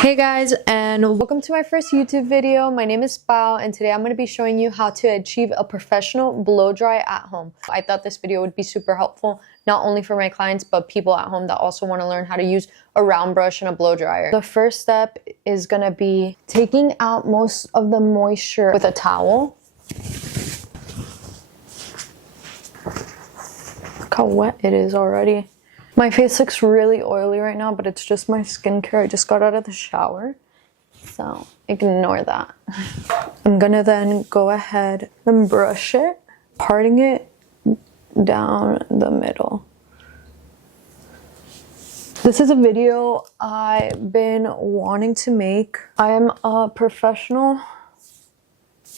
Hey guys, and welcome to my first YouTube video. My name is Bao, and today I'm going to be showing you how to achieve a professional blow dry at home. I thought this video would be super helpful, not only for my clients, but people at home that also want to learn how to use a round brush and a blow dryer. The first step is going to be taking out most of the moisture with a towel. Look how wet it is already. My face looks really oily right now, but it's just my skincare. I just got out of the shower, so ignore that. I'm gonna then go ahead and brush it, parting it down the middle. This is a video I've been wanting to make. I am a professional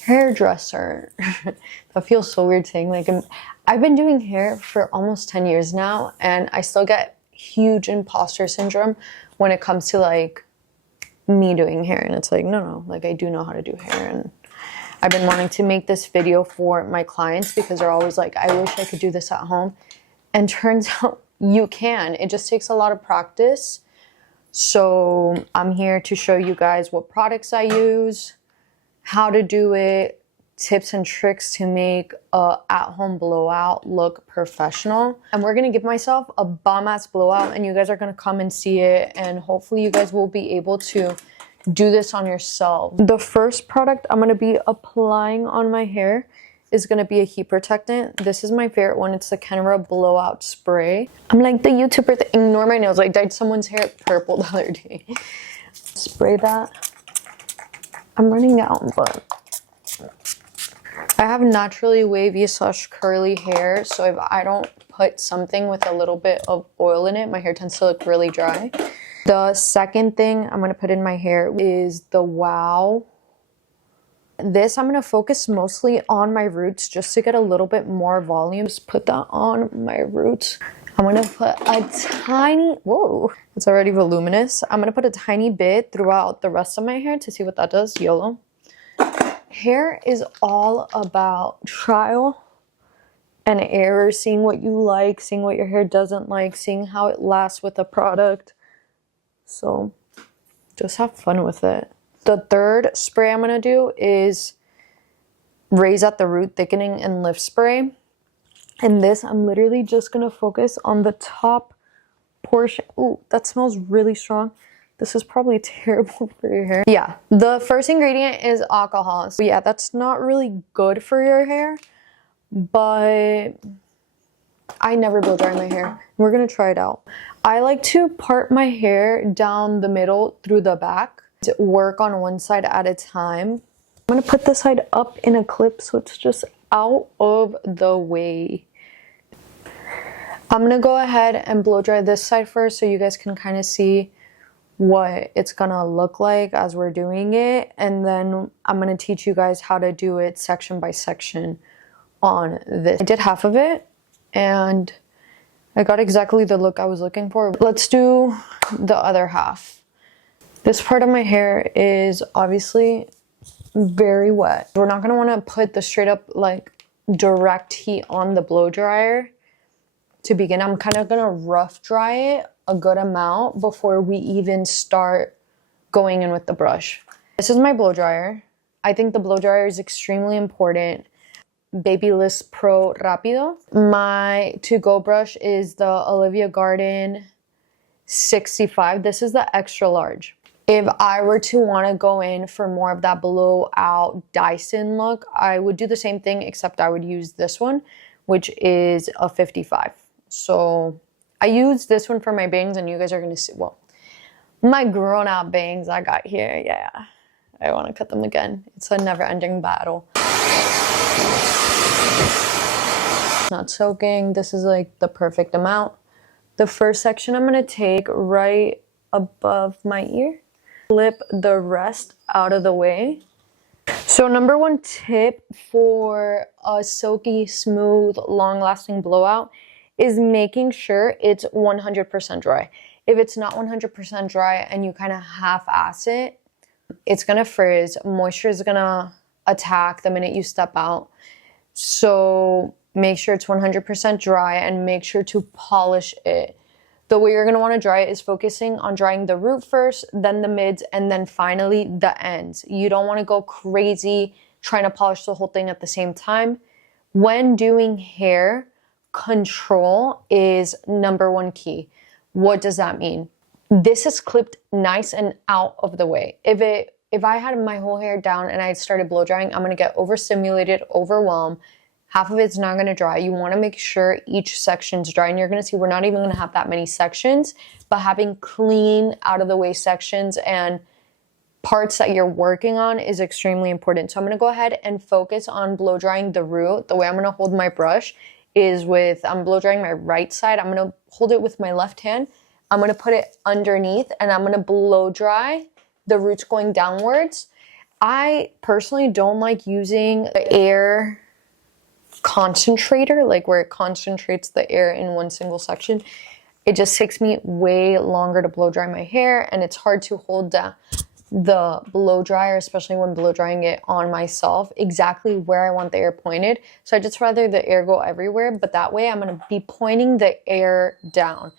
hairdresser. That feels so weird saying like I've been doing hair for almost 10 years now, and I still get huge imposter syndrome when it comes to like me doing hair. And it's like, no, like I do know how to do hair. And I've been wanting to make this video for my clients because they're always like, I wish I could do this at home. And turns out you can. It just takes a lot of practice. So I'm here to show you guys what products I use, how to do it, tips and tricks to make a at-home blowout look professional. And we're gonna give myself a bomb-ass blowout, and you guys are gonna come and see it, and hopefully you guys will be able to do this on yourself. The first product I'm gonna be applying on my hair is gonna be a heat protectant. This is my favorite one. It's the Kenra blowout spray. I'm like the YouTuber that ignore my nails. I dyed someone's hair purple the other day. Spray that. I'm running out, but I have naturally wavy / curly hair, so if I don't put something with a little bit of oil in it, my hair tends to look really dry. The second thing I'm going to put in my hair is the Wow. This I'm going to focus mostly on my roots just to get a little bit more volume. Just put that on my roots. I'm going to put a tiny, whoa, it's already voluminous. I'm going to put a tiny bit throughout the rest of my hair to see what that does. YOLO. Hair is all about trial and error, seeing what you like, seeing what your hair doesn't like, seeing how it lasts with a product. So just have fun with it. The third spray I'm going to do is Raise at the Root Thickening and Lift Spray. And this, I'm literally just going to focus on the top portion. Ooh, that smells really strong. This is probably terrible for your hair. Yeah, the first ingredient is alcohol. So yeah, that's not really good for your hair, but I never blow dry my hair. We're gonna try it out. I like to part my hair down the middle through the back to work on one side at a time. I'm gonna put this side up in a clip so it's just out of the way. I'm gonna go ahead and blow dry this side first so you guys can kind of see what it's gonna look like as we're doing it, and then I'm gonna teach you guys how to do it section by section on this. I did half of it and I got exactly the look I was looking for. Let's do the other half. This part of my hair is obviously very wet. We're not gonna want to put the straight up like direct heat on the blow dryer to begin. I'm kind of gonna rough dry it a good amount before we even start going in with the brush. This is my blow dryer. I think the blow dryer is extremely important. Babyliss Pro Rapido. My to-go brush is the Olivia Garden 65. This is the extra large. If I were to want to go in for more of that blowout Dyson look, I would do the same thing, except I would use this one, which is a 55. So I use this one for my bangs, and you guys are going to see, well, my grown out bangs I got here. Yeah, I want to cut them again. It's a never ending battle. Not soaking. This is like the perfect amount. The first section I'm going to take right above my ear. Flip the rest out of the way. So number one tip for a silky, smooth, long-lasting blowout is making sure it's 100% dry. If it's not 100% dry and you kind of half-ass it, it's gonna frizz. Moisture is gonna attack the minute you step out. So make sure it's 100% dry and make sure to polish it. The way you're going to want to dry it is focusing on drying the root first, then the mids, and then finally the ends. You don't want to go crazy trying to polish the whole thing at the same time. When doing hair, control is #1 key. What does that mean? This is clipped nice and out of the way. If I had my whole hair down and I started blow drying, I'm going to get overstimulated, overwhelmed. Half of it's not going to dry. You want to make sure each section's dry, and you're going to see we're not even going to have that many sections, but having clean, out of the way sections and parts that you're working on is extremely important. So I'm going to go ahead and focus on blow drying the root. The way I'm going to hold my brush is I'm blow drying my right side. I'm going to hold it with my left hand. I'm going to put it underneath and I'm going to blow dry the roots going downwards. I personally don't like using the air concentrator, like where it concentrates the air in one single section. It just takes me way longer to blow dry my hair, and it's hard to hold down the blow dryer, especially when blow drying it on myself, exactly where I want the air pointed. So I just rather the air go everywhere, but that way I'm going to be pointing the air down.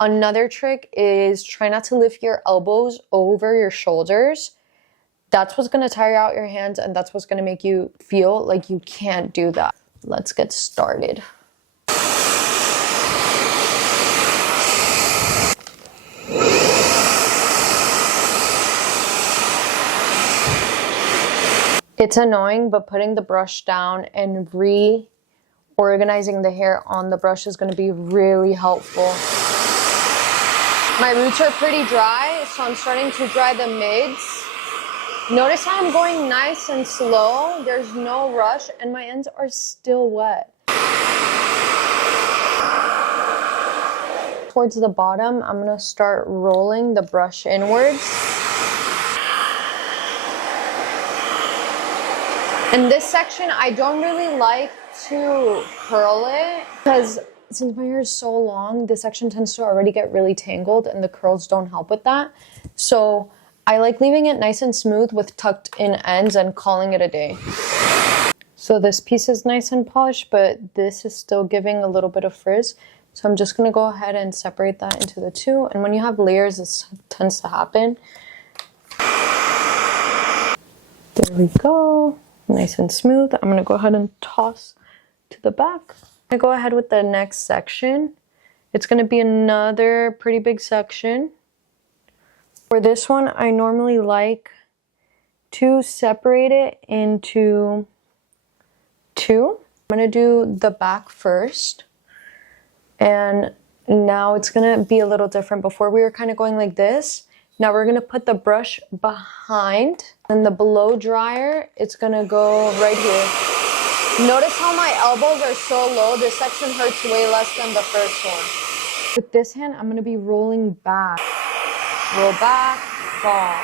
Another trick is try not to lift your elbows over your shoulders. That's what's going to tire out your hands, and that's what's going to make you feel like you can't do that. Let's get started. It's annoying, but putting the brush down and reorganizing the hair on the brush is going to be really helpful. My roots are pretty dry, so I'm starting to dry the mids. Notice how I'm going nice and slow. There's no rush, and my ends are still wet. Towards the bottom, I'm going to start rolling the brush inwards. In this section, I don't really like to curl it because since my hair is so long, this section tends to already get really tangled and the curls don't help with that. So I like leaving it nice and smooth with tucked in ends and calling it a day. So this piece is nice and polished, but this is still giving a little bit of frizz. So I'm just gonna go ahead and separate that into the two. And when you have layers, this tends to happen. There we go. Nice and smooth. I'm gonna go ahead and toss to the back. I'm gonna go ahead with the next section. It's gonna be another pretty big section. For this one, I normally like to separate it into two. I'm gonna do the back first. And now it's gonna be a little different. Before we were kind of going like this. Now we're gonna put the brush behind, and the blow dryer, it's gonna go right here. Notice how my elbows are so low. This section hurts way less than the first one. With this hand, I'm gonna be rolling back. Roll back, fall.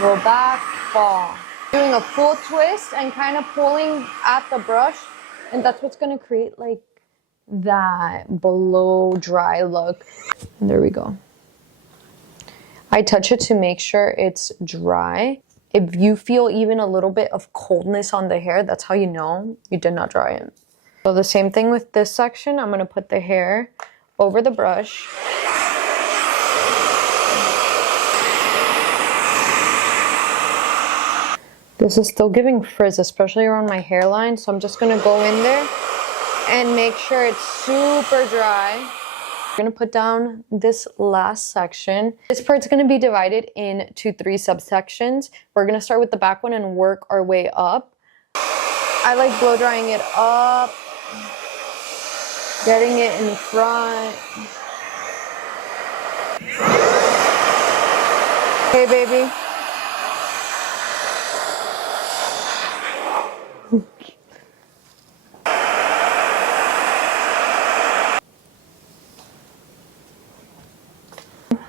Roll back, fall. Doing a full twist and kind of pulling at the brush, and that's what's gonna create like that blow dry look. And there we go. I touch it to make sure it's dry. If you feel even a little bit of coldness on the hair, that's how you know you did not dry it. So the same thing with this section. I'm gonna put the hair over the brush. This is still giving frizz, especially around my hairline. So I'm just gonna go in there and make sure it's super dry. We're gonna put down this last section. This part's gonna be divided into 3 subsections. We're gonna start with the back one and work our way up. I like blow drying it up, getting it in front. Hey, baby.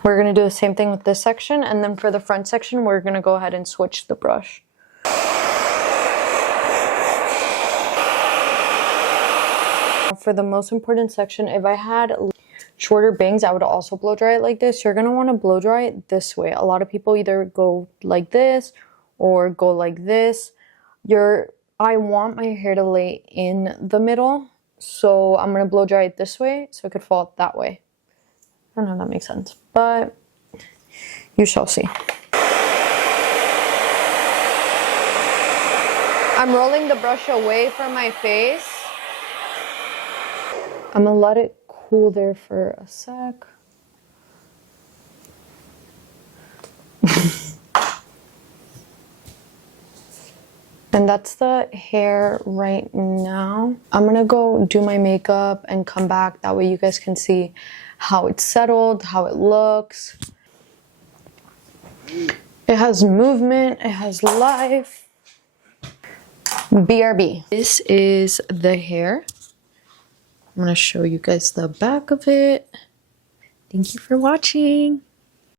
We're going to do the same thing with this section, and then for the front section, we're going to go ahead and switch the brush. For the most important section, if I had shorter bangs, I would also blow dry it like this. You're going to want to blow dry it this way. A lot of people either go like this or go like this. I want my hair to lay in the middle. So I'm gonna blow dry it this way so it could fall that way. I don't know if that makes sense, but you shall see. I'm rolling the brush away from my face. I'm gonna let it cool there for a sec. And that's the hair right now. I'm gonna go do my makeup and come back. That way you guys can see how it's settled, how it looks. It has movement, it has life. BRB. This is the hair. I'm gonna show you guys the back of it. Thank you for watching.